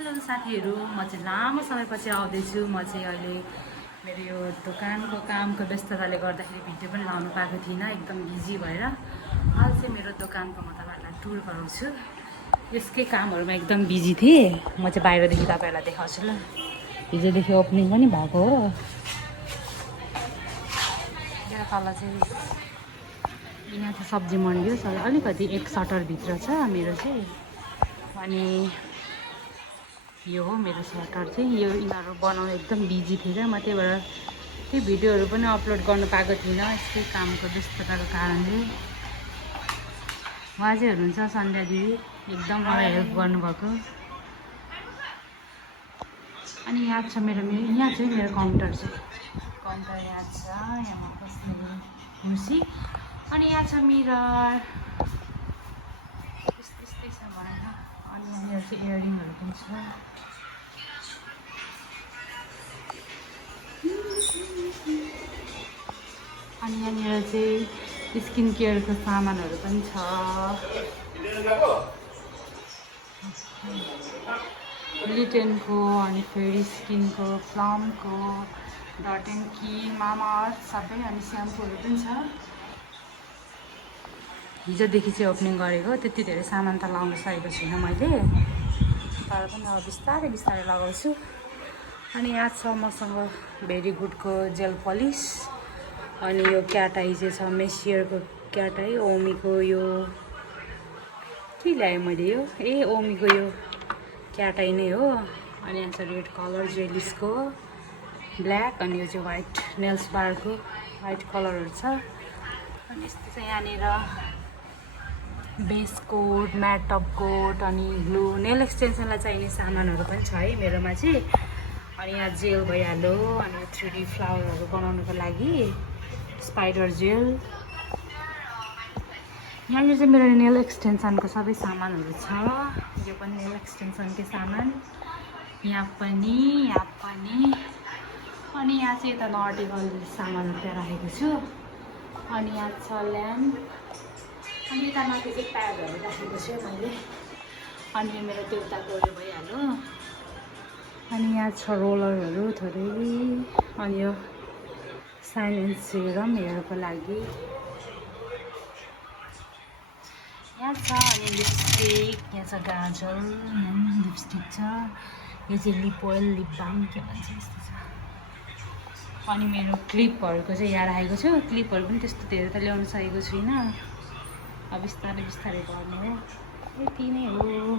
Hello साथीहरू, म चाहिँ लामो समयपछि आउँदैछु। म चाहिँ अहिले मेरो यो दोकानको कामको व्यस्तताले गर्दाखेरि भिडियो पनि लाउनु पाएको थिइनँ, एकदम बिजी भएर। आज चाहिँ मेरो दोकानको म तपाईँहरूलाई टुर गराउँछु। यसकै कामहरूमा एकदम बिजी थिएँ। म चाहिँ बाहिरदेखि तपाईँहरूलाई देखाउँछु ल। हिजोदेखि ओपनिङ पनि भएको हो। यहाँ तल चाहिँ यहाँ चाहिँ सब्जी मन्डी हो, अलिकति एक सटरभित्र छ मेरो चाहिँ। अनि यो हो मेरो सटर चाहिँ। यो यिनीहरू बनाउनु एकदम बिजी थिएँ म, त्यही भएर केही भिडियोहरू पनि अपलोड गर्नु पाएको थिइनँ यसकै कामको व्यस्तताको कारणले। उहाँ चाहिँ हुनुहुन्छ सन्ध्या दिदी, एकदम मलाई हेल्प गर्नुभएको। अनि यहाँ छ यहाँ चाहिँ मेरो काउन्टर चाहिँ। काउन्टर यहाँ छ, यहाँ बस्ने कुर्सी। अनि यहाँ छ मिरर, यस्तै छ भएन। अनि यहाँनिर चाहिँ इयरिङहरू पनि छ। अनि यहाँनिर चाहिँ स्किन केयरको सामानहरू पनि छ। लिटेनको, अनि फेरि स्किनको, प्लमको, डट एन्ड की, मामाअर्थ सबै, अनि स्याम्पूहरू पनि छ। हिजोदेखि चाहिँ ओपनिङ गरेको, त्यति धेरै सामान त लाउन सकेको छुइनँ मैले, तर पनि अब बिस्तारै बिस्तारै लगाउँछु। अनि यहाँ छ मसँग भेरी गुडको जेल पलिस। अनि यो क्याट आई चाहिँ छ मेसियरको क्याट आई, ओमीको यो के ल्याएँ मैले, यो ओमीको यो क्याट आई नै हो। अनि यहाँ छ रेड कलर जेलिसको ब्ल्याक, अनि यो चाहिँ वाइट नेल्स बारको वाइट कलरहरू छ। अनि यस्तो चाहिँ यहाँनिर base coat, matte top coat, अनि ग्लु, नेल एक्सटेन्सनलाई चाहिने सामानहरू पनि छ है मेरोमा चाहिँ। अनि यहाँ जेल भइहाल्यो। अनि 3D फ्लावरहरू बनाउनुको लागि स्पाइडर जेल। यहाँनिर चाहिँ मेरो नेल एक्सटेन्सनको सबै सामानहरू छ। यो पनि नेल एक्सटेन्सनकै सामान, यहाँ पनि। अनि यहाँ चाहिँ यता नर्टिकल सामानहरू त्यहाँ राखेको छु। अनि यहाँ छ ल्याम्प। अनि यता माथि चाहिँ प्याडहरू राखेको छु मैले। अनि यो मेरो देउताको उयो भइहाल्यो। अनि यहाँ छ रोलरहरू थोरै। अनि यो साइलेन्स सिरम हेर्नको लागि यहाँ छ। अनि लिपस्टिक, यहाँ छ गाजल, लिपस्टिक छ। यो चाहिँ लिप ओइल, लिप बाम के भन्छ यस्तो छ। अनि मेरो क्लिपहरूको चाहिँ यहाँ राखेको छु। क्लिपहरू पनि त्यस्तो धेरै त ल्याउनु सकेको छुइनँ, अब बिस्तारै बिस्तारै गर्ने हो। यति नै हो।